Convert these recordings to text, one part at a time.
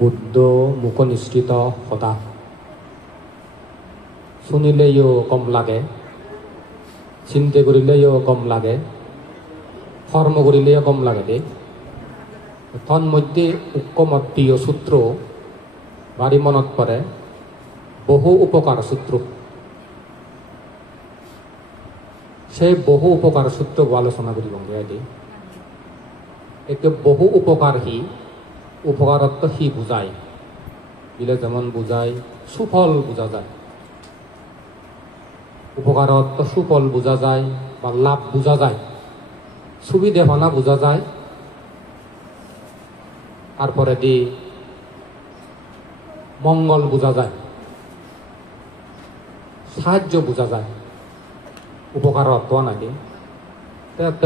বুদ্ধ মুখনিষ্ঠিত সদা শুনিলেও কম লাগে, চিন্তা করিলেও কম লাগে, কর্ম করিলেও কম লাগে দে। তন্মধ্যে ঐক্যমতীয় সূত্র বাড়ি মনত পড়ে, বহু উপকার সূত্র। সেই বহু উপকার সূত্র আলোচনা করি বঙ্গে একে বহু উপকার হি উপকারত্ব হি বুঝায় দিলে যেমন বুঝায় সুফল বোঝা যায়, উপকারত্ব সুফল বোঝা যায় বা লাভ বোঝা যায়, সুবিধা ভানা বোঝা যায়। তারপরে দি মঙ্গল বোঝা যায়, সাহায্য বোঝা যায়, উপকার অর্থ নাকি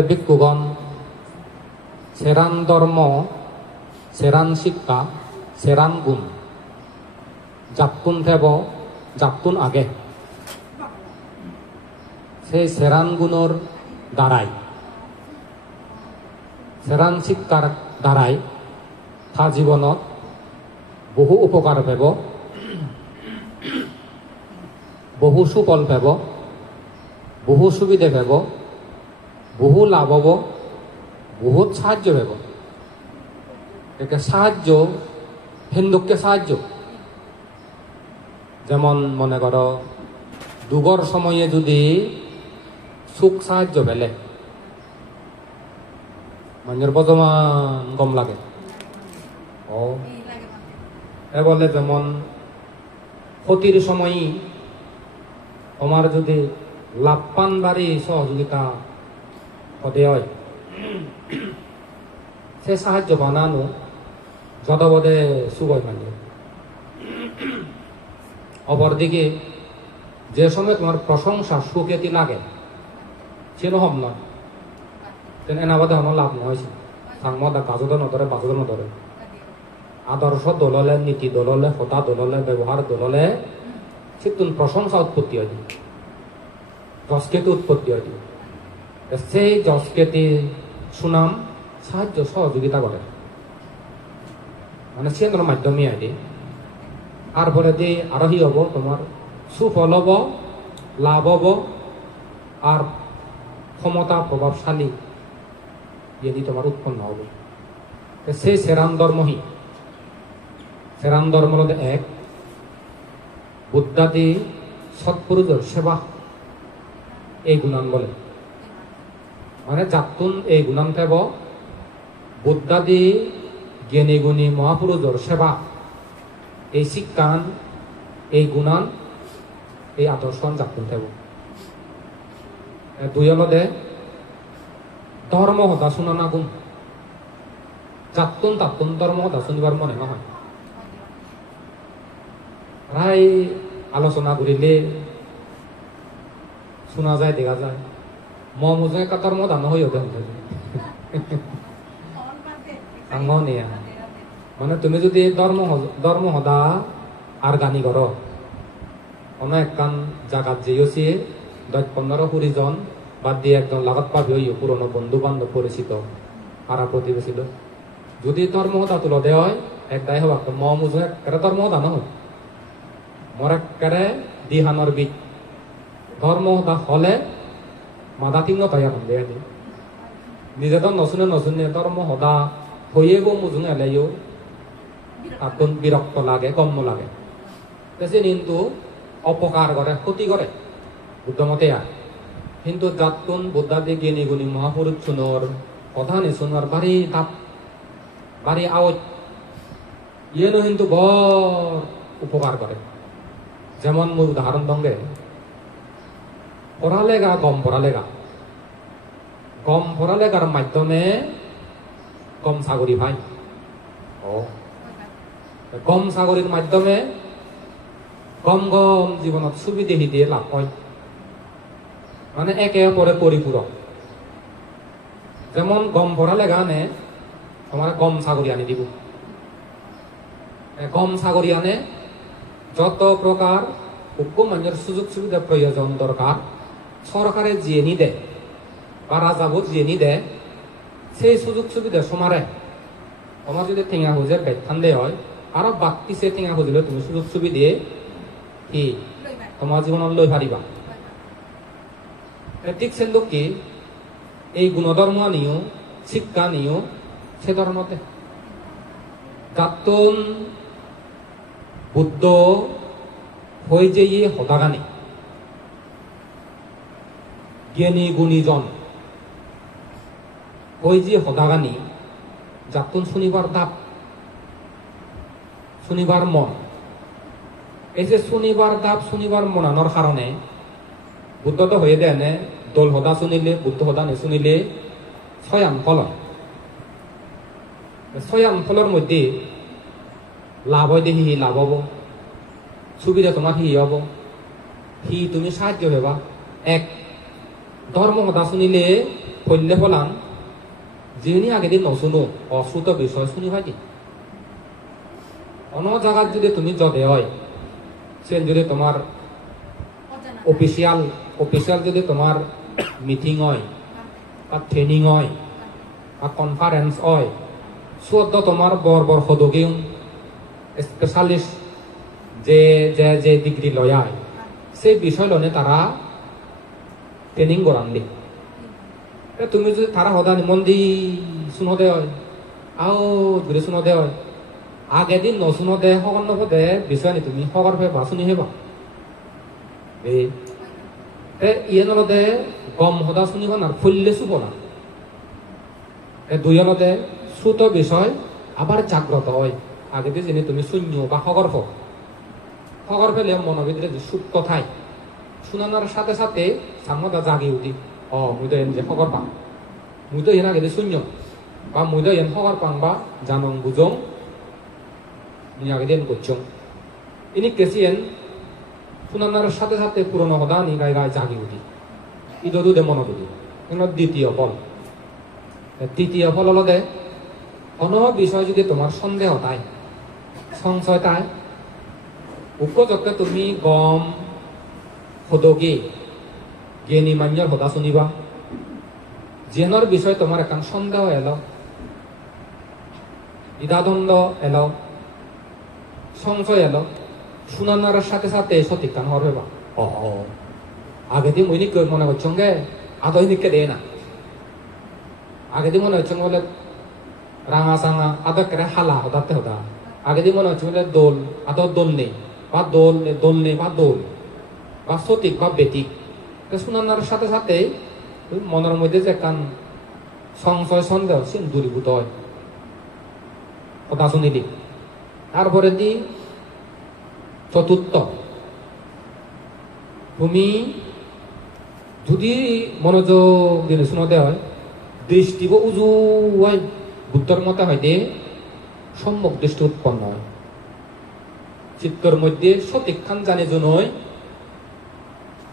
ভিক্ষুগণ সেরান ধর্ম, সেরান শিক্ষা, সেরান গুণ জাতুন থেব জাতুন আগে সেই সেরান গুণর দ্বারাই, সেরান শিক্ষার দ্বারাই তা জীবনত বহু উপকার পাব, বহু সুফল পাব, বহু সুবিধা পাব, বহু লাভ হব, বহুত সাহায্য পাব। একে সাহায্য হিন্দুকে সাহায্য, যেমন মনে করো দুগর সময়ে যদি সুখ সাহায্য পেলে মানুষের বজমান কম লাগে। ও এ বলে যেমন ক্ষতির সময় তোমার যদি লাভবান বাড়ি সহযোগিতা হতে হয়, সে সাহায্য বানানো যতবদে সুগয় মানে। অপরদিকে যে সময় তোমার প্রশংসা সুখ্যাতি লাগে সে নহম নয়, এনাবাদে আমার লাভ নহয়েছে সাংমদা কাজত নধরে বাজত নধরে। আদর্শ দললে, নীতি দললে, সদা দললে, ব্যবহার দললে সে তুমি প্রশংসা উৎপত্তি হয়, যশকেতি উৎপত্তি হয়। সেই যশকেতি সুনাম সাহায্য সহযোগিতা করে মানে সে মাধ্যমে আইডি। তারপরে যে আরো হি হব তোমার সুফল হব, লাভ হব, আর ক্ষমতা প্রভাবশালী যদি তোমার উৎপন্ন হবে। সেই সেরান ধর্মহি, সেরান ধর্ম মধ্যে এক বুদ্ধাদি সৎপুরুষের সেবা এই গুণান বলে, মানে যাতুন এই গুণান থেব বুদ্ধাদি জ্ঞানী গুণী মহাপুরুষের সেবা এই শিক্ষান এই গুণান এই আদর্শন যাতুন থেব। দুই হলদে ধর্ম হতা শুনানা গুণ, যাতুন তাতুন ধর্ম হতা শুনিবার মনে নহয়। প্রায় আলোচনা করিলে শোনা যায়, দেখা যায় মুজে একটা ধর্ম দানো হয়ে নিয়া মানে তুমি যদি ধর্ম হদা আর গানি কর অনেক একখান জাগাত যেয়েছে 10-15 জন বাদ দিয়ে একজন লাগাত পাবি হইও পুরনো বন্ধু বান্ধব পরিচিত পাড়া প্রতিবেশী। যদি ধর্ম হদা তুলো দেওয়া হয় এক দায় হওয়া মুজে একটা ধর্ম হদা নহয় মর একেবারে দিহানোর বীজ ধর্ম হদা হলে মাদা তিন তাই এখন দেয় নিজে তো নশুনে ধর্ম হদা হয়ে গো মুজুন এলাইও তাতন বিরক্ত লাগে, গম্য লাগে। সে কিন্তু অপকার করে, ক্ষতি করে বুদ্ধমতে আর। কিন্তু যাতুন বুদ্ধাদি জ্ঞানী গুণী মহাপুরুষ শুনোর কথা নি শুনোর বাড়ি তাপ বাড়ি আওয়াজ ইয়েনো কিন্তু বড় উপকার করে। যেমন মূল উদাহরণ দঙ্গে পড়ালেগা গম পড়ালেগা, গম পড়ালেগার মাধ্যমে গম সাগরী ভাই গম সাগরীর মাধ্যমে গম গম জীবনত সুবিধে দিয়ে লাভ হয়, মানে একে অপরে পরিপূরক। যেমন গম পড়ালেগা নে তোমার গম সাগরী আনি দিব, গম সাগরী আনে যত প্রকার ঐক্যমান্যের সুযোগ সুবিধা প্রয়োজন দরকার সরকারে যে নি দেয় বা রাজাবো যে নি দেয় সেই সুযোগ সুবিধা সমারে তোমার যদি ঠেঙা হুজের ব্যাখ্যান দেয় হয় আৰু বাকী টেঙা খুজিলে তুমি সুযোগ সুবিধে কি তোমাৰ জীৱনত লৈ পাৰিবা ঠিক সেন্দুক কি এই গুণধর্ম নিও শিক্ষা নিও সে ধর্মতে গাতন বুদ্ধ হয়ে যে ইয়ে হতাগানি জ্ঞানী গুণীজন হয়ে যে হতাগানি যাতন শনিবার দাপ শনিবার মন এই যে শনিবার দাপ শনিবার মনানোর কারণে বুদ্ধ তো হয়ে দেয় না দোল হদা শুনিলে বুদ্ধ হদা নেশুনিলে ছয়ান ফল ছয়ান ফলের মধ্যে লাভ হয় দেখি লাভ হব সুবিধা তোমার হি হব হি তুমি সাহায্য হবা এক ধর্ম হদা শুনিলে ফললে ফলান যিনি আগেদিন নশুনো অশ্রুত বিষয় শুনি ভাই অন্য জায়গার যদি তুমি জদে হয় সে যদি তোমার অফিসিয়াল যদি তোমার মিটিং হয় বা ট্রেনিং হয় বা কনফারেন্স হয় সুদ তোমার বর সদগেও স্পেশালিস্ট যে ডিগ্রি লয় সেই বিষয় লনে তারা ট্রেনিং করান দি তুমি যদি তারা সদা নিমন দি শুনদে হয় আও ঘুরে শুনদে হয় আগে দিন নশুনদে সগন নপদে বিষয় নি তুমি সগর ফে বা শুনি হেবা ইয়ে নলতে গম সদা শুনিব না ফুললে চুব না দুই নলতে শ্রুত বিষয় আবার জাগ্রত হয় আগে যিনি তুমি শূন্য বা সগর ফেলে মনের ভিতরে যে সুপ্ত ঠাই শুনানোর সাথে সাথে সামনে জাগি উঠি মুই তো এন যে সগর পাম মুই তো এন আগে শূন্য বা মুই তো এন সগর পাং বা জানং বুঝং মুই আগে দিন করছং ইনি কেসি এন শুনানোর সাথে সাথে পুরনো হদা নি গায়ে গায়ে জাগি উঠি ইদু দে মন বুঝি দ্বিতীয় ফল তৃতীয় ফল হল দে কোনো বিষয় যদি তোমার সন্দেহ তাই সংশয় তাই উপযুক্ত তুমি গম সদগি জ্ঞানী মান্যর হদা শুনিবা জেনৰ বিষয় তোমার এখন সন্দেহ এলো দ্বিধাদ্বন্দ্ব এলো সংশয় এলো শুনানোর সাথে সাথে সঠিক কান হরবা আগে দিয়ে মুই নিকে মনে হচ্ছে আদয় নিকে দেয় না আগে দিয়ে মনে হচ্ছে বলে রাঙা সাঙা আদর করে হালা হদাতে হদা আগে দিয়ে মনে হচ্ছে বলে দোল আদর দোল নেই বা দোল নেই বা দোল বা সঠিক বা বেটিক শুনানোর সাথে সাথে মনের মধ্যে যে কান সংশয় সন্দেহ সে দূরীভূত হয় কথা শুনিলি তারপরে দি চতুর্থ তুমি যদি মনোযোগ দিয়ে শুনতে হয় দৃষ্টি উজু হয় বুদ্ধর মতে হয় দে সম্যক দৃষ্টি উৎপন্ন হয় চিত্তর মধ্যে সঠিক খান জানে জনয়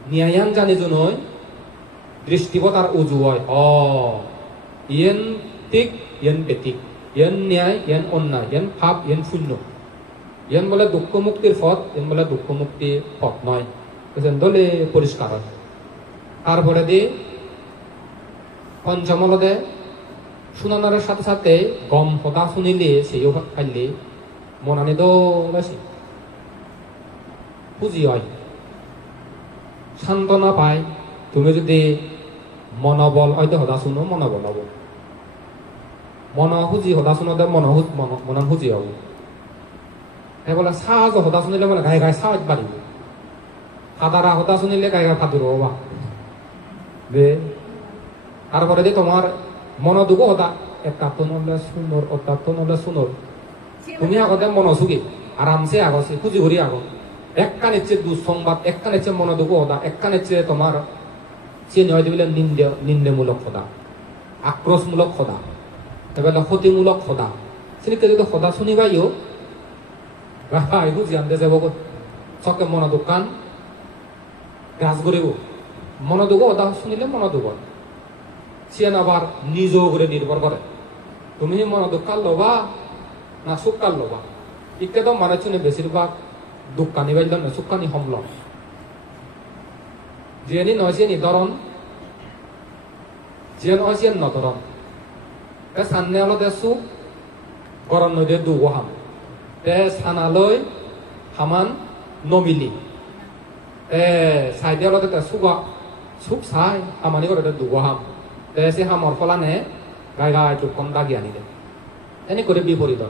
ন্যায়ান জানে জনয় দৃষ্টিবতার উজু হয় ইয়েন ঠিক ইয়েন বেতিক ইয়েন ন্যায় ইয়েন অন্যায় ইয়েন ভাব ইয়েন শূন্য ইয়েন বলে দুঃখ মুক্তির পথ ইয়েন বলে দুঃখ মুক্তির পথ নয় দলে পরিষ্কার হয় তারপরে দিয়ে পঞ্চমল দে শুনানোর সাথে সাথে গম হতা শুনিলে সেইও খাইলে মনানি দোলাসি পুঁজি হয় সান্ত্বনা পায় তুমি যদি মনোবল হয়তো হদা শুনো মনোবল হব মন খুঁজি হদা শুনোতে মন খুঁজি হব এই বলে সাহস হদা শুনিলে মানে গায়ে গায়ে সাহস বাড়িব ফাদারা হদা শুনিলে গায়ে গায়ে ফাদুর হবা বে তারপরে যে তোমার মনোদুঃখ হতা একটা তো নলে সুন্দর ওটা তো নলে সুন্দর তুমি আগতে মনোসুখী আরামসে আগছে খুঁজি ঘুরি আগ একটা নিচ্ছে দুঃসংবাদ একটা নিচ্ছে মনোদুঃখ হতা একটা নিচ্ছে তোমার চিনি হয়তো বলে নিন্দেমূলক সদা আক্রোশমূলক সদা এবার ক্ষতিমূলক সদা সেদিকে যদি সদা শুনিবাইও বুঝি আনতে যাব চকে মনোদুঃখ কান গ্রাস করিব মনোদুঃখ সদা শুনিলে মনোদুঃখ সিয়ান আবার নিজ উপরে নির্ভর করে তুমি মনোদুঃখ কাল লবা না সুখ কাল লবা ইকে তো মানে শুনে বেশিরভাগ দুঃখানি বাইল না সুখানি হমল যিনি নয় সে নিধরণ যে নয় সে নধরণ সামনে হলো সুখ গরম নদীর দুগহাম তে সানালৈ হামান নমিলি তে সাইডে অলপ সুগা সুখ চাই হামানি করে দুগ হাম তে সে হামর ফলানে গাই গাই টুকম দাগি আনিলে এনে করে বিপরীত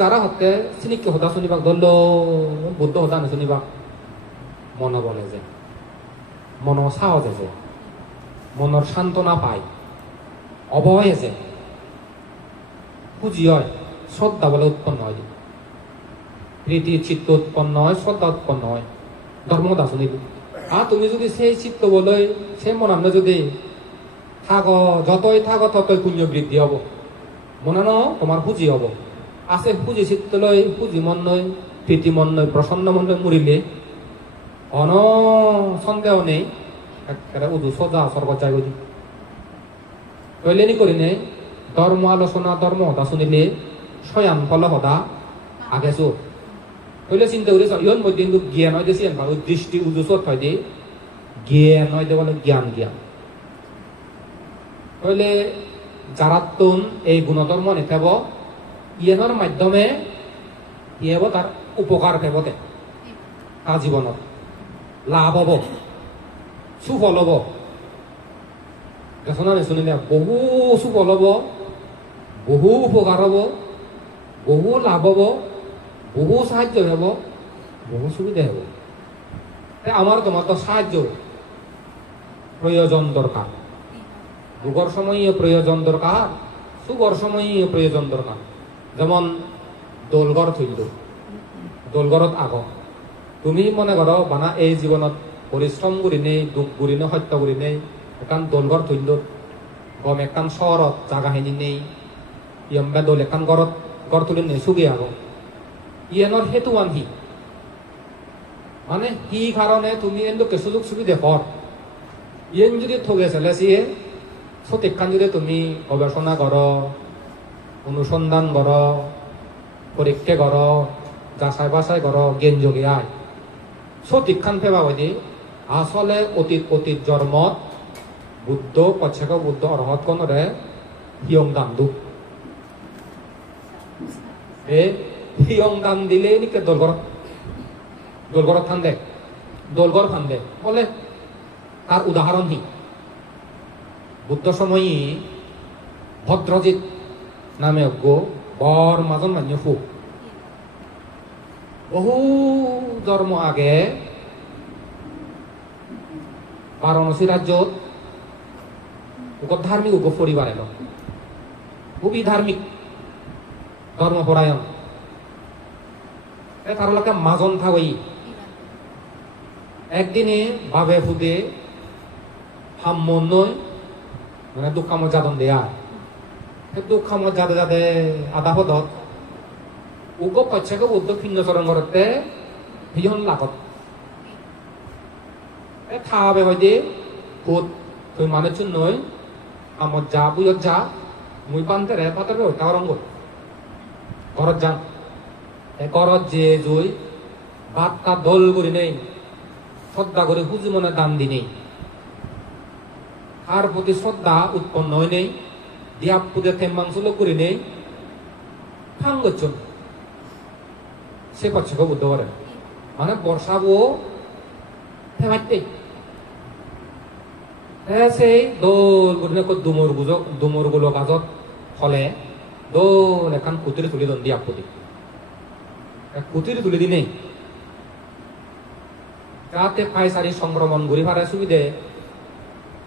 যারা হতে চিনিকে সদা শুনিবাক ধরল বুদ্ধ সদা নুশুনিবাক মন বলে যে মন সাহস আছে মনের সান্ত্বনা পায় অবয় আছে পুঁজি হয় শ্রদ্ধা বলে উৎপন্ন হয় প্রীতি চিত্ত উৎপন্ন হয় শ্রদ্ধা উৎপন্ন হয় ধর্মদা শুনিব আর তুমি যদি সেই চিত্ত বলে সেই মনে যদি থাকো যতই থাকো ততই পুণ্য বৃদ্ধি হব মনে ন তোমার পুঁজি হব আছে পুঁজি চিত্ত লই পুঁজি মন নয় প্রীতি মন নয় প্রসন্ন মন নয় মরিলে অন সন্দেহ নেই একটা উদু সোজা স্বর্গ যাই বুঝি কইলেনি করি নেই ধর্ম আলোচনা ধর্ম হতা শুনিলে স্বয়ং ফল হতা আগে চোখ কইলে চিন্তা করে ইহন মধ্যে কিন্তু জ্ঞান হয় দেছি দৃষ্টি উদু চোখ হয় দিয়ে জ্ঞান হয় দে বলে জ্ঞান জ্ঞান কইলে যারা তুন এই গুণধর্ম নেথাব ইয়েনৰ মাধ্যমে ইয়েব তার উপকার পেবতে তার জীবনত লাভ হব সুফল হব দেখোনা শুনিলে বহু সুফল হব বহু উপকার হব বহু লাভ হব বহু সাহায্য হব বহু সুবিধা হব আমার তোমার তো সাহায্য প্রয়োজন দরকার দুগর সময় প্রয়োজন দরকার সুগর সময় প্রয়োজন দরকার যেমন দোলগড় থইল দোলগড়ত আগ তুমি মনে করো বানা এই জীবনত পরিশ্রম করি নেই দুঃখ করি নেই সত্য করি নেই একান দোলগড় থইল গম একান চহরত জাগাখিনি নেই ইয়ম্বা দোল একান গড়ত গড় তুলি নেই চুগি আগ ইয়েনৰ হেতু আনহি মানে কি কারণে তুমি এনকে সুযোগ সুবিধা কর ইয়েন যদি ঠগে চলে সিয়ে সঠিকখান যদি তুমি গবেষণা করো অনুসন্ধান করো পরীক্ষা করো যাচাই বাছাই করো জ্ঞান যোগে আয় সঠিকখান ফেবা হইদি আসলে অতীত জন্মত বুদ্ধ পচ্ছেক বুদ্ধ অরহত কনরে হিয়ং দান দু হিয়ং দান দিলে নিকে দোলগড় ফান্দে দোলগড় ফান্দে বলে তার উদাহরণ হি বুদ্ধ সময়ই ভদ্রজিৎ নামে বর মাজন মান্য ফুক বহু জন্ম আগে বারাণসী রাজ্যত ধার্মিক পরিবার এলো খুবই ধার্মিক ধর্মপরায়ণ তার এলাকা মাজন থাকই একদিনে বাবে ফুদে হাম্মন নয় মানে দুঃখামত যাদন দেয়া দুঃখামত যাদে যাদে আধা পদত উগ পচ্ছেকে উদ্যোগ ভিন্ন চরণ করতে ভীষণ লাগত খাওয়াবে হয়তো ভূত তুই মানুষ নয় আমার যা বুঝত যা মুই পান্তে পাতবে ওটা রঙ্গ ঘরত যান ঘরত যে জুই ভাত তা দল করি নেই শ্রদ্ধা করে হুজু মনে দান দি নেই আর প্রতি শ্রদ্ধা উৎপন্ন হয় নেই দিয়া পুজো থেমাংসুল করি নেই ফাঙ্গচ্ছন সে পচ্ছকে বুদ্ধ করে মানে বর্ষাবো থেমাইতেই সেই দোল গুলো দুমর গুলো কাজত ফলে দোল এখন কুতিরি তুলি দন দিয়া পুতি কুতিরি তুলি দি নেই যাতে ফাইসারি সংক্রমণ ঘুরি ফারে সুবিধে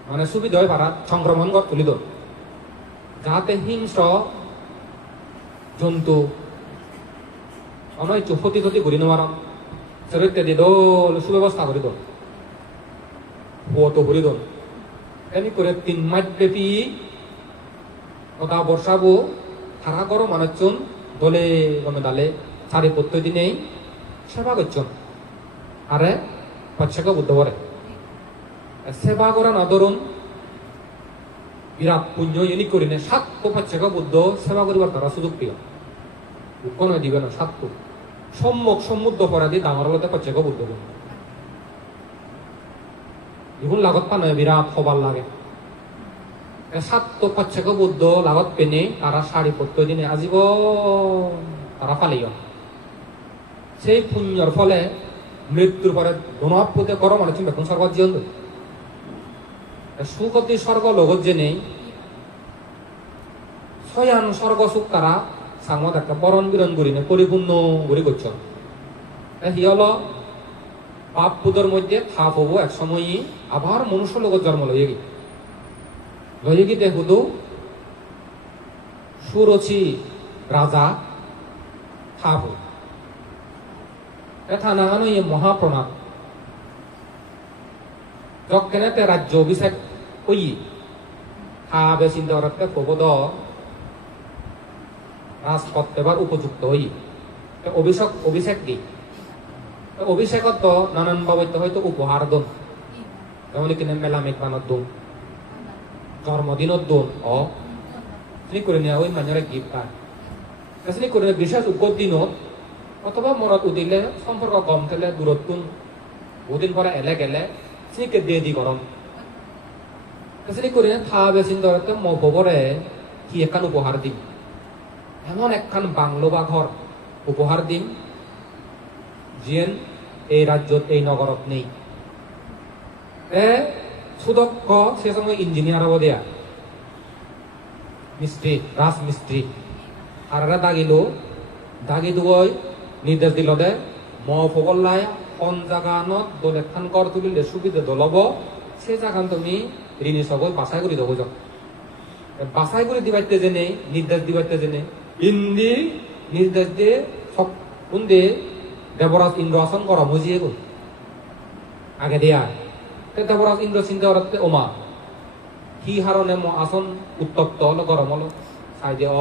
মানে সুবিধা হয় পারা সংক্রমণ কর তুলি দন যাতে হিংস্র জন্তু অনৈচ ক্ষতি ক্ষতি ঘুরি নেওয়ার চরিত্রে দিয়ে দোল সুব্যবস্থা করি দন তো ঘুরি দন এমনি করে 3 মাস ব্যাপী ওটা বর্ষাবো থাকা করো মানুষজন দলে গমে দালে চারি পদ্ধতি নেই সেবা করছেন আরে পচ্ছেকে বুদ্ধ করে সেবা করা না ধরুন বিরাট পুণ্য ইনি করি না 7 পচ্ছেকে বুদ্ধ সেবা করিবার তারা সুযোগ পেয়ে কোনো দিবে না 7 সম্মুখ অপরাধী ডাঙর হলে পচ্ছেকে বুদ্ধ এখন লাগত পা নয় বিরাট খবর লাগে 7 পচ্ছেকে বুদ্ধ লাগত পেনে তারা 4 দিনে আজীব তারা পালিও সেই পুণ্যর ফলে মৃত্যুর পরে গুণাপুতে করো মানে তুমি বেতন স্বর্গ জীবন সুখতি স্বর্গ লগত যে নেই ছয়ান স্বর্গ সুখ তারা সাংমত একটা বরণ বিরণ করি না পরিপূর্ণ করি করছ হি হল পাপ পুদর মধ্যে থাপ হবো এক সময়ই আবার মনুষ্য লগত জন্ম লইয়ে গিয়ে হুদু সুরচি রাজা থাপ থানাগানো ইয়ে মহাপ্রণাম যজ্ঞেতে রাজ্য অভিষেক ওই থাবে চিন্তা করতে প্রবোধ রাজপথ এবার উপযুক্ত হই অভিষেক দি অভিষেকত তো নানান বাবদ হয়তো উপহার দন যেমন কিনে মেলা মেঘবানত দন জন্মদিনত দন চিনি করে নেওয়া ওই মানুষের গিফট পায় চিনি করে বিশেষ উৎকট দিনত অথবা মনত উদিলে সম্পর্ক কম খেলে দূরত তুন বহুদিন পরে এলে গেলে চিনিকে দিয়ে দি গরম চিনি করে থাবে চিন্তা করতে মবরে কি একখান উপহার দিম এমন একখান বাংলো বা ঘর উপহার দিম যিয়েন এই রাজ্যত এই নগরত নেই সুদক্ষ সে সময় ইঞ্জিনিয়ার হব দেয়া মিস্ত্রি রাজমিস্ত্রি আর দাগি দুই নির্দেশ দিল দে মফগল্লাই কোন জাগানত দল একখান কর তুলিলে সুবিধা দলব সে জাগান তুমি ঋণী সবই বাছাই করে দেবো যাও বাছাই করে দিবাইতে জেনে নির্দেশ দিবাইতে জেনে ইন্দি নির্দেশ দিয়ে সব উন্দে দেবরাজ ইন্দ্র আসন করা বুঝিয়ে গো আগে দেয়া দেবরাজ ইন্দ্র চিন্তা করতে ওমা কি হারণে আসন উত্তপ্ত হলো গরম হলো চাই দিয়ে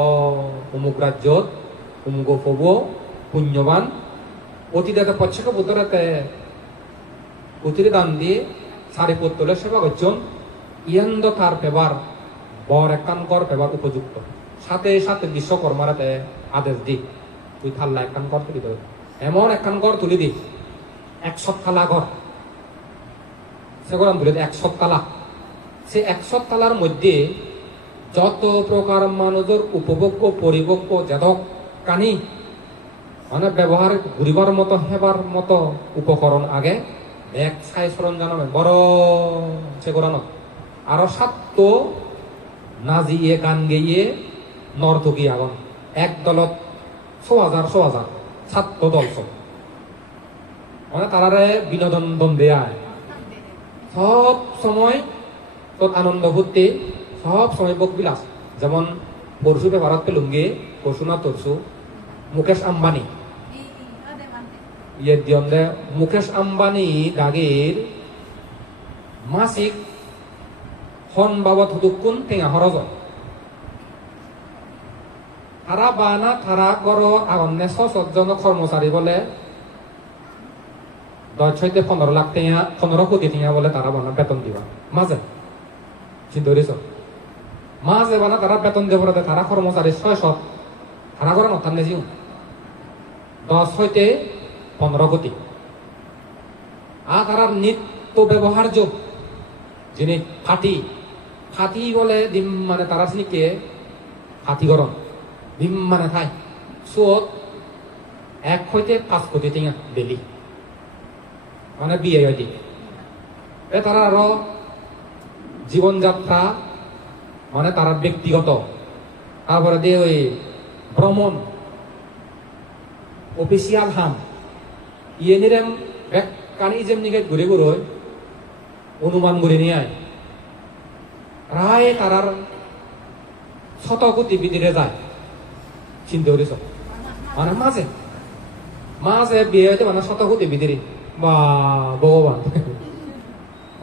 অমুক রাজ্যত অমুক ফব পুণ্যবান অতিদাতে পচ্ছকে বুতরাতে অতিরে দান দিয়ে সারি পত্তলে সেবা করছেন ইয়ন্দ তার পেবার বর একখান কর পেবার উপযুক্ত সাথে সাথে বিশ্বকর্মারাতে আদেশ দি তুই থাল্লা একখান কর তুলি দেবে এমন একখান কর তুলি দি 100 তালা ঘর সেগুলো তুলে 100 তালা সে 100 তালার মধ্যে যত প্রকার মানুষের উপভোগ্য পরিভোগ্য যাদক কানি মানে ব্যবহার ঘুরিবার মতো হেবার মতো উপকরণ আগে এক ছাই সরঞ্জাম বড় সেগুলো আরো 7 নাজিয়ে গান গেয়ে নর্তকী আগন এক দলত 100,000 ছাত্র দল সব মানে তারারে বিনোদন দন দেয়া সব সময় তোর আনন্দ ভর্তি সব সময় বক বিলাস যেমন পরশু ভারত পেলুঙ্গে পরশু না তরশু মুকেশ আম্বানি ইয়ে দিয়ম দে মুকেশ আম্বানি গাগির মাসিক হন বাবদ হুদুকুন টেঙা হরজ তারা বানা তারা গর আগন্নে 6 কর্মচারী বলে 10-15 লাখ টেঙা 15 কোটি টেঙা বলে তারা বানা বেতন দিবা মাঝে চিন্তা করেছ মাঝে বানা তারা বেতন দেব তারা কর্মচারী 600 তারা করে নথান নেজিও 10-15 কোটি আর তারা নিত্য ব্যবহার্য যিনি ফাটি বলে ডিম মানে তারা চিনিকে ফাটি গরম ডিম মানে খাই সুত 1-5 কোটি টিঙা ডেলি মানে বিয়ে হয় তারা আরো জীবনযাত্রা মানে তারা ব্যক্তিগত তারপরে দিয়ে ওই ভ্রমণ অফিসিয়াল হাম ইয়ে নিরেম কানি যেমনি ঘুরে ঘুরে অনুমান করে নিয়ে আয় প্রায় তারার 100 কোটি বিদিরে যায় চিন্তা করেছ মানে মাঝে বিয়ে হইতে মানে 100 কোটি বিদিরে বা ভগবান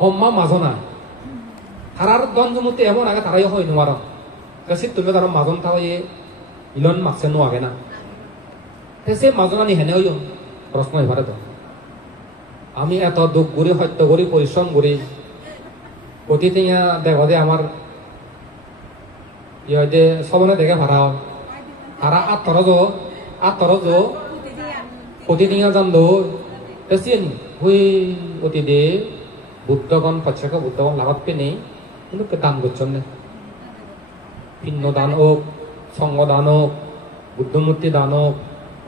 অম্মা মাঝো না তারার দ্বন্দ্বমূর্তি এমন আগে তারাই হয় নোয়ার তুমি তার মাজন থাও ইলন মাকসে নো আগে না সে মাজন আনি হেনে হইম প্রশ্ন এবারে তো আমি এত দুঃখ করি সত্য করি পরিশ্রম করি প্রতিদিন দেখো দে আমার ইয়ে সবনে দেখে ভাড়া তারা আত্মরজ প্রতিদিন জান দো এসিয়েন হুই অতিদে বুদ্ধগণ পচ্ছক বুদ্ধগণ লাভত পেনে কিন্তু দান করছেন না পিণ্ড দান হোক সঙ্গ দান হোক বুদ্ধমূর্তি দান হোক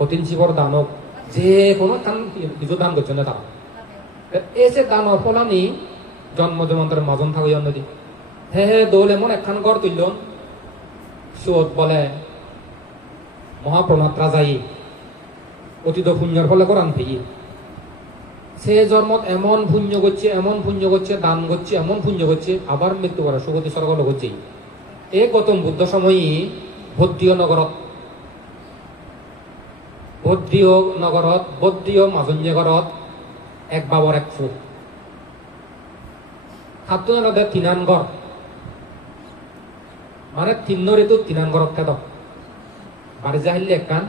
অতীন শিবর দান হোক যে কোনো কান কিছু দান করছে না তারা এসে দান ফলানি জন্ম জমন্তরের মজন থাকি নদী হে হে দৌল এমন একখান ঘর তুলল সুদ বলে মহাপ্রণাত রাজাই অতীত পুণ্যর ফলে করান ফেই সে জন্মত এমন পুণ্য করছে দান করছে এমন পুণ্য করছে আবার মৃত্যু করে সুগতি স্বর্গ করছে এই গৌতম বুদ্ধ সময়ই বদ্রীয় মাজন্যগৰত এক বাবৰ এক ফুট সাতটো নদে তিনান ঘর মানে তিন ঋতু তিনান ঘরত খেদ বারিজা হাইলে এক কান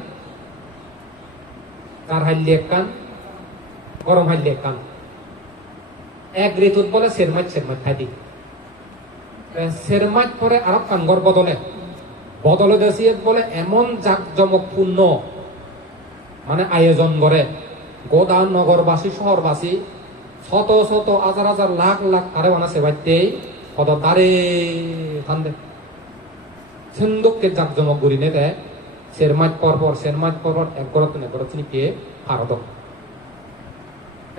তার হাইলে এক কান গরম হাইলে এক কান এক ঋতুত বলে সেরমাইত খাই দি সেরমাইত পরে আর কান ঘর বদলে দেশি বলে এমন জাকজমক পূর্ণ মানে আয়োজন করে গোদান নগরবাসী শহরবাসী শত শত হাজার হাজার লাখ লাখ আরে মানে সেবাইতে কত তারে ফান্দে সিন্ধুককে জাকজমক করি নে দেয় সেরমাইত পরপর এক গরত চিনিকে ভারত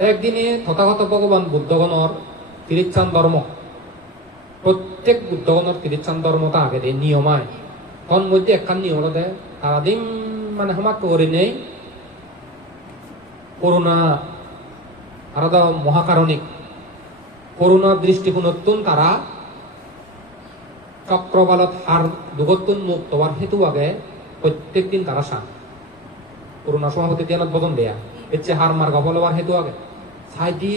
একদিনে তথাগত ভগবান বুদ্ধগণর তিরিচ্ছান ধর্ম প্রত্যেক বুদ্ধগণর তিরিচ্ছান ধর্মটা আগে দেয় নিয়মায় তন মধ্যে একখান নিয়ম দেয় সারাদিন মানে সমাপ্ত করে নেই করুণা আলাদা মহাকারণিক করুণা দৃষ্টিকোণত্তুন তারা চক্রবালত হার দুগত্তুন মুক্ত হওয়ার হেতু আগে প্রত্যেক দিন তারা শান করুণা সভাপতি তিয়ানত বদন দেয়া এচ্ছে হার মার গফল হওয়ার হেতু আগে সাইডি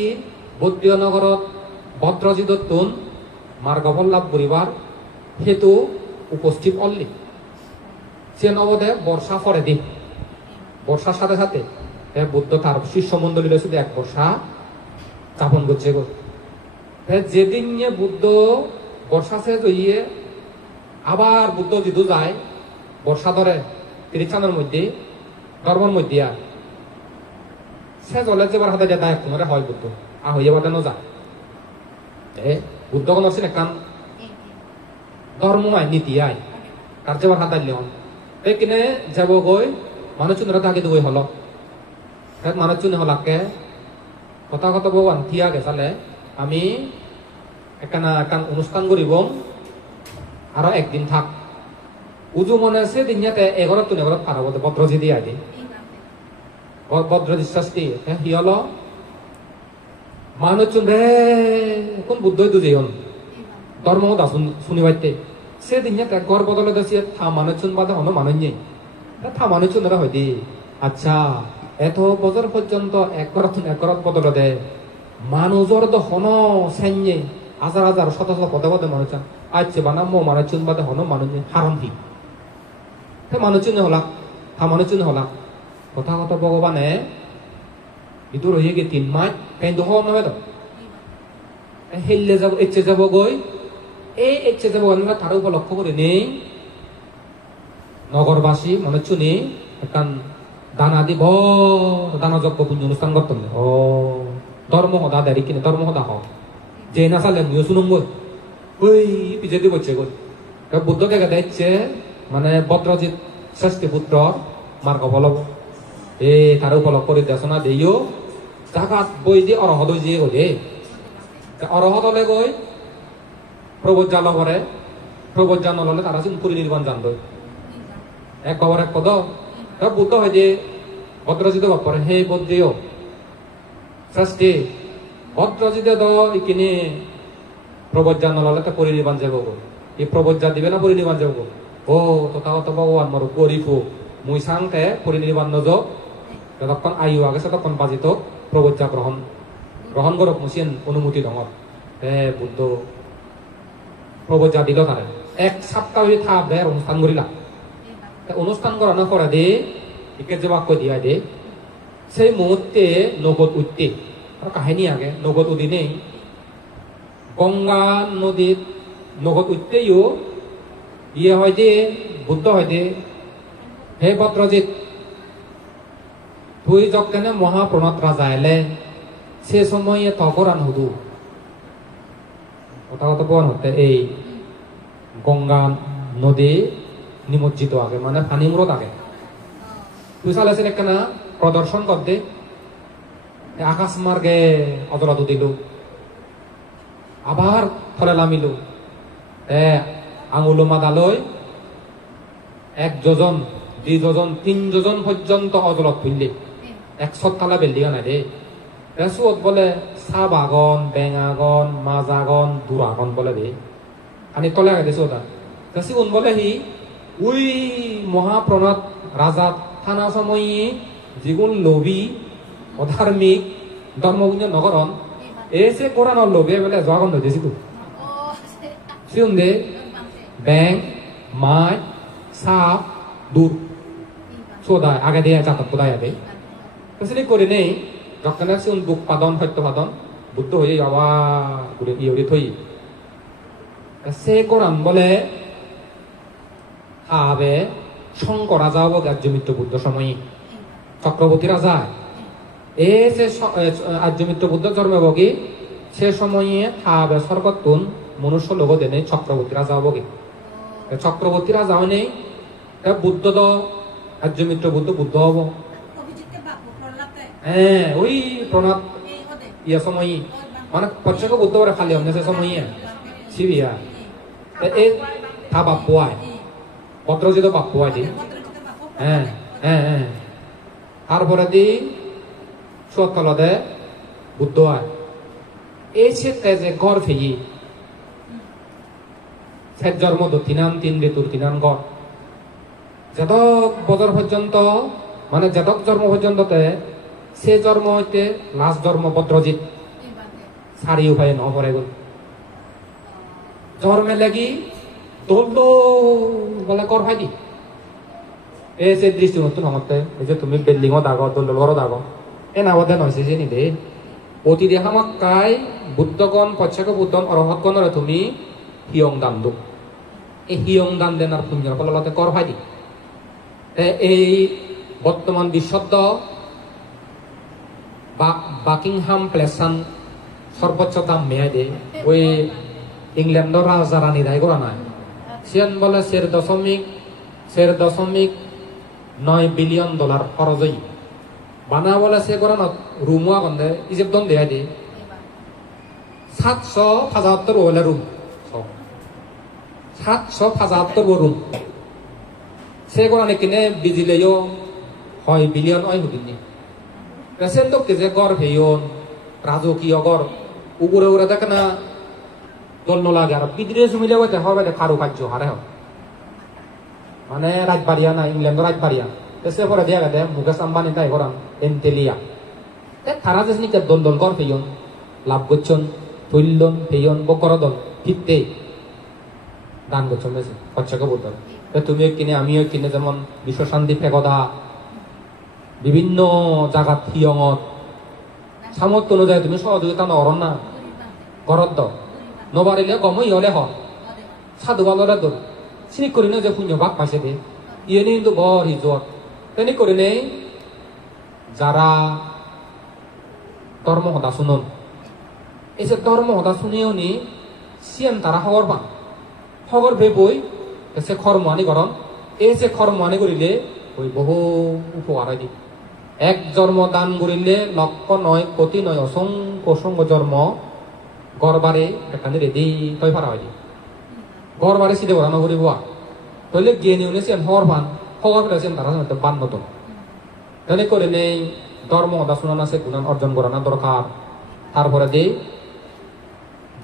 বদ্রীয় নগরত ভদ্রজিদত্তুন মার গফল লাভ করিবার হেতু উপস্থিত অল্লি সে নবদে বর্ষা ফরে দি বর্ষার সাথে সাথে বুদ্ধ তার শিষ্য মন্ডলী শুধু এক বর্ষা যাপন করছে যেদিন বুদ্ধ বর্ষা শেষ হইয়ে আবার বুদ্ধ জিদু যায় বর্ষা ধরে তিরিচানের মধ্যে ধর্মের মধ্যে আর সে জলে যে হাতে যে দায় তোমার হয় বুদ্ধ আর হইয়ে বাদানো যায় বুদ্ধ কোন আছেন একখান ধর্ম আয় নীতি আয় তার যে হাত দিল এই কিনে যাব গই মানুষ আগে দুই হল মানুষ হলাকে কথা ভগবান থিয়া গেছালে আমি একান অনুষ্ঠান করিব আরো একদিন থাক উজু মনে আছে দিনিয়াতে এঘরত পার হব ভদ্রজি দিয়ে আদি ভদ্রজি শাস্তি হি হল মানুষ রে কোন বুদ্ধই দুজে হন ধর্ম দা শুনিবাইতে সে দিনিয়াতে ঘর বদলে দেশে থা মানুষ বাদে হন মানুষ নেই থা মানুষ হয় দি আচ্ছা এত বছর পর্যন্ত এক ঘরত বদলে দে মানুষের তো হন সৈন্যে হাজার হাজার শত শত পদে পদে মানুষ আচ্ছা বানাম মানুষ বাদে হন মানুষ হারাম দি মানুষ হলাক কথা ভগবানে ইদুর হয়ে গে 3 মাস কিন্তু হওয়া নয় তো হেললে যাব ইচ্ছে যাব গই এই ইচ্ছে যাব তার উপলক্ষ করে নেই নগরবাসী মানুষ নেই একখান দানা দিব দানা যজ্ঞ পুণ্য অনুষ্ঠান করতাম ও ধর্ম সদা দেরি কিনে ধর্ম সদা হ যে না চালে আমিও শুনুম গই ওই পিছিয়ে দিয়ে বলছে গই বুদ্ধকে দেখছে মানে ভদ্রজিৎ ষষ্ঠী পুত্র মার কফল তার উপলক্ষ করে দেশনা দিও জাগাত বই দিয়ে অরহদ দিয়ে গলে অরহদ হলে গই প্রবজ্জা লবরে প্রবজ্জা নললে তারা পরিনির্বাণ জানবে এক খবর এক পদ বুদ্ধ হয় যে ভদ্রজিৎ বাপরে হে বদ্রীয় ষষ্ঠী ভদ্রজিৎ ইকিনে প্রবজ্জা নললে তা পরিনির্বাণ যাব এই প্রবজ্জা দিবে না পরিনির্বাণ যাব ও তথাগত ভগবান মর গরিব মুই সাংতে পরিনির্বাণ নজ যতক্ষণ আয়ু আগে ততক্ষণ বাজিত প্রবজ্জা গ্রহণ করক মুসিন অনুমতি দঙ বুদ্ধ প্রবজ্জা দিল তারে এক সপ্তাহ থা বের অনুষ্ঠান করিলা অনুষ্ঠান করানোর পরে দে একে যে বাক্য দিয়া দে সেই মুহূর্তে নগদ উঠতে কাহিনী আগে নগদ উদি নেই গঙ্গা নদীর নগদ উঠতেও ইয়ে হয় যে বুদ্ধ হয় যে হে ভদ্রজিৎ তুই যখন মহাপ্রণত রাজা এলে সে সময়ে তকরান হুদু কথা বন হতে এই গঙ্গা নদী নিমজ্জিত আগে মানে পানি মূরত আগে তুই চালাইছেন একখানা প্রদর্শন করতে আকাশ মার্গে অদলত দিল আবার থলে নামিল আঙুল মাদালয় 1 যোজন 2 যোজন 3 যোজন পর্যন্ত অদলত তুললে 100 তলা বিল্ডিং নাই রে সুত বলে সাপ আগন বেং আগন মাছ আগন দূর আগন বলে রে আনি তলে আগে দিছো ওটা সিউন বলে হি উই মহাপ্রণত রাজা থানা সময়ে যেগুন লোভী অধার্মিক ধর্মগুঞ্জ নগরন এসে কোরআন লোভে বলে জগন হইতেছি তো সিউন দে ব্যাং মাছ সাপ দূর সোদায় আগে দিয়ে চাতক কোদায় আগে তো করে নেই যখন সিউন দুঃখ পাদন সত্য পাদন বুদ্ধ হয়ে আবার ইয়ে থই সে কোরআন বলে আবে শঙ্কর রাজা হব আর্যমিত্র বুদ্ধ সময়ে চক্রবর্তী রাজা এ সে আর্যমিত্র বুদ্ধ জন্মবগি সে সময়ে আবে সর্বতুন মনুষ্য লোক দেনে চক্রবর্তী রাজা হবগে চক্রবর্তী রাজা হয়নি বুদ্ধ তো আর্যমিত্র বুদ্ধ বুদ্ধ হব হ্যাঁ ওই প্রণাপ ইয়া সময় মানে পশ্চাৎ বুদ্ধ করে খালি হন সে সময়ে সিবিয়া এ থা বাপ্পু আয় পত্রজিত বাপ্পু আয় দি হ্যাঁ হ্যাঁ হ্যাঁ তারপরে দি সুতলদে বুদ্ধ আয় এই সে যে ঘর ফেই সেট জন্ম দক্ষিণান 3 ঋতুর 3 ঘর যেতক বছর পর্যন্ত মানে যেতক জন্ম পর্যন্ততে সে জন্ম হইতে লাস্ট জন্ম বদ্রজিৎ সারি উপায় ন পরে গেল জন্মে লাগি দোল বলে কর ভাই দি এ সে দৃষ্টি নতুন হমতে এই যে তুমি বিল্ডিংও দাগো দোল ঘরও দাগো এ না বোধ নয় যে নিদে অতিদে হামাক্কাই বুদ্ধগণ পশ্চাৎ বুদ্ধন অরহৎগণরে তুমি হিয়ং দান দো এই হিয়ং দান দেনার পুণ্যর ফলতে কর ভাই দি এই বর্তমান বিশ্বদ্দ বাকিংহাম প্লেসান সর্বোচ্চ দাম মেয়াই দে ওই ইংল্যান্ডর রাজা রানী রায় করা নাই সিয়ান বলে 0.9 বিলিয়ন ডলার খরচ হই বানা বলে সে করা না রুমও এখন দে ইজিপ্ট দেয় দে 775 হলে রুম 775 রুম সে করা কিনে বিজিলেও হয় বিলিয়ন হয় হুকিনি পেশেন্ট যে গড় ভেয়ন রাজকীয় গড় উপরে উড়ে দেখে না দল নলাগে আর বিদ্রোহ জমিলে হইতে হবে খারু কার্য হারে হোক মানে রাজবাড়িয়া না ইংল্যান্ড রাজবাড়িয়া এসে পরে দিয়া গেছে মুকেশ আম্বানি তাই করান এন্টেলিয়া তারা যে নিকে দল দল গড় ফেয়ন লাভ করছেন তুল্যন ফেয়ন বকরদন ফিরতে দান করছেন বেশি খরচাকে বলতে তুমিও কিনে আমিও কিনে যেমন বিশ্ব শান্তি ফেকদা বিভিন্ন জায়গা হিয়ঙত সামর্থ্য অনুযায়ী তুমি সহযোগিতা নরন না ঘরত নবারিলে গমই হলে হ সাধু বালরে দল চিনি করি না যে পুণ্য ভাগ পাইছে দে ইয়ে কিন্তু বর হিজত তেনি করে নেই যারা ধর্ম হতা শুনুন এই যে ধর্ম হতা শুনিও নি সিয়ান তারা খবর পান খবর ভে বই এসে কর্ম আনি গরম এসে কর্ম আনি করিলে ওই বহু উপকার হয় দি এক জন্ম দান করিলে লক্ষ নয় কোটি নয় অসংখ্য অসংখ্য জন্ম গড়বারে এখানে রেডি তৈ ফারা হয় দি গড়বারে সিধে বরানো করিব তইলে গিয়ে নিউনে সিয়ান খবর পান খবর পেলে সিয়ান তারা বান নতুন তেনে করে নেই ধর্ম হতা শুনান আছে গুণান অর্জন করানো দরকার তারপরে দি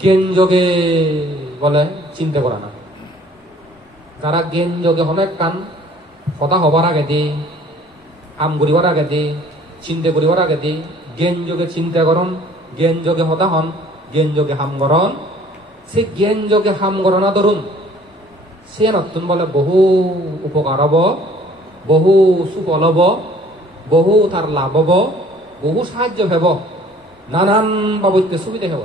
জ্ঞান যোগে বলে চিন্তা করা না যারা জ্ঞান যোগে অনেক কান কথা হবার আগে দি কাম করিবার আগে দি চিন্তা করিবার আগে দি জ্ঞান যোগে চিন্তা করন জ্ঞান যোগে হতা হন জ্ঞান যোগে হাম করন সে জ্ঞান যোগে হাম করনা ধরুন সে নতুন বলে বহু উপকার হব বহু সুফল হব বহু তার লাভ হব বহু সাহায্য হব নানান বাবদে সুবিধা হব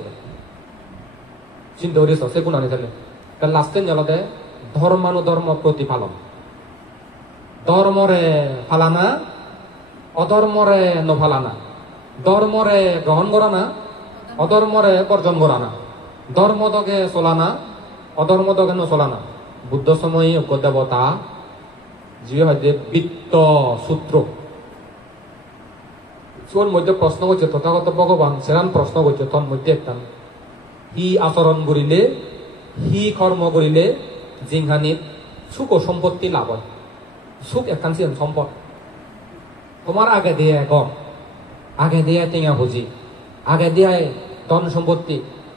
চিন্তা করিস সে গুণ আনি থাকলে লাস্টেন জলতে ধর্মানুধর্ম প্রতিপালন ধর্মরে ফালানা অধর্মরে নফালানা ধর্মরে গ্রহণ করা না অধর্মরে বর্জন করা না ধর্মদকে চলানা অধর্মদকে নচলানা বুদ্ধ সময় দেবতা যি হয়তো বৃত্ত সূত্র তোর মধ্যে প্রশ্ন করছে তথাগত ভগবান সেরান প্রশ্ন করছে তোর মধ্যে একটা হি আচরণ করিলে হি কর্ম করিলে জিংহানিত সুখ ও সম্পত্তি লাভ হয় সুখ একখান সম্পদ তোমার আগে দিয়ে গম আগে দিয়ে টেঙা ভুজি আগে দিয়ে ধন সম্পত্তি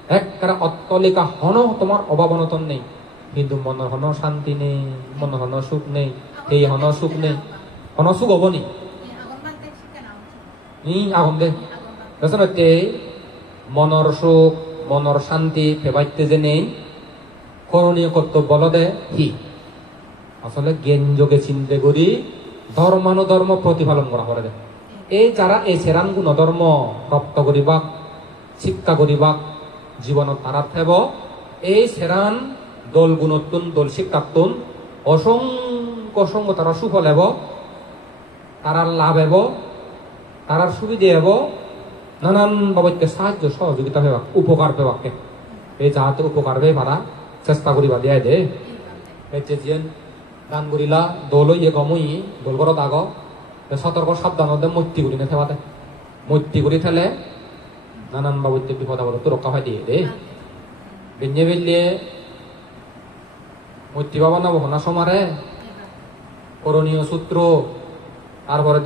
একটা অট্টলিকা হন তোমার অভাব অনটন নেই কিন্তু মনের হন শান্তি নেই মনের হন সুখ নেই এই হন সুখ নেই হন সুখ হব নি আগুন দে মনৰ সুখ মনৰ শান্তি ফেবাইতে যে নেই করণীয় কর্তব্য বলদে কি আসলে জ্ঞান যোগে চিন্তা করি ধর্মানুধর্ম প্রতিপালন করা করে দে এই যারা এই সেরান গুণ ধর্ম রপ্ত করিবাক শিক্ষা করিবাক জীবনত তারা থেব এই সেরান দল গুণতুন দল শিক্ষাতুন অসংখ্য অসংখ্য তারা সুফল হব তারা লাভ হব তারার সুবিধা হব নানান বাবদকে সাহায্য সহযোগিতা পেবাক উপকার পেবাকে এই যাহাতে উপকার পেয়ে পারা চেষ্টা করিবা দিয়া দে যেন গান করিলা দল ইয়ে গমই দল ঘরত আগ সতর্ক সাবধানতে মৈত্রী করি নেথেবাতে মৈত্রী করি থেলে নানান বাবদকে বিপদ আপদ তো রক্ষা হয় দিয়ে দে বেঞ্জে বেলিয়ে মৈত্রী বাবা না বহনা সমারে করণীয় সূত্র তারপরে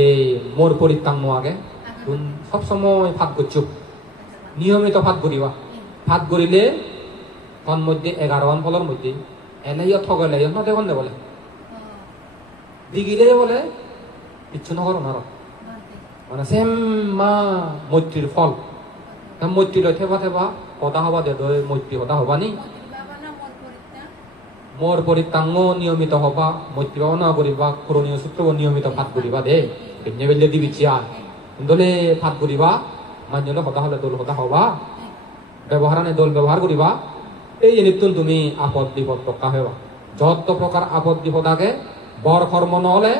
এই মোর পরিত্যাগ আগে সবসময় ফাঁদ করছো নিয়মিত ফাঁদ করিবা ফাঁদ করিলে তন মধ্যে 11 ফলের মধ্যে এলাইও ঠগলে না দেখুন দে বলে দিগিলে বলে কিচ্ছু নকর না মানে সেম মা মৈত্রীর ফল মৈত্রী লৈ থেবা থেবা সদা হবা দে মৈত্রী সদা হবা নি মোর পরিত্যাগ নিয়মিত হবা মৈত্রী ভাবনা করিবা করণীয় সূত্র নিয়মিত ফাঁদ করিবা দে বেঞ্জে বেলে দিবি চিয়া দলে ফাঁদ করিবা মানলে সদা হলে দল সদা হবা ব্যবহার নে দল ব্যবহার করিবা এই নিতুন তুমি আপদ বিপদ রক্ষা হবা যত প্রকার আপদ বিপদ আগে বর কর্ম নহলে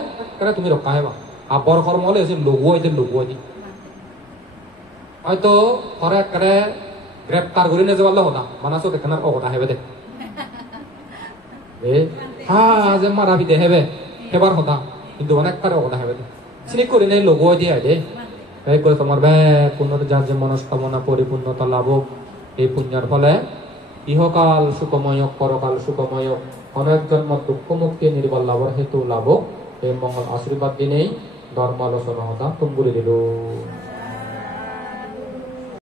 তুমি রক্ষা হবা আর বর কর্ম হলে লঘু হয়েছে লঘু হয়েছে হয়তো ঘরে একেবারে গ্রেপ্তার করে নিয়ে যাবার কথা মানাস এখানে অগতা হেবে দে যে মারা বিদে হেবে হেবার কথা কিন্তু অনেক কারে অগতা হেবে দে চিনি করে নেই লঘু হয়ে দিয়ে দে তাই করে তোমার পূর্ণ যার যে মনস্কামনা পরিপূর্ণতা লাভ এই পুণ্যের ফলে ইহকাল সুখময় পরকাল সুখময় অনেক জন্ম দুঃখ মুক্তি নির্বাল লাভের হেতু লাভ এই মঙ্গল আশীর্বাদ দিনেই ধর্ম আলোচনা তুম করে দিল।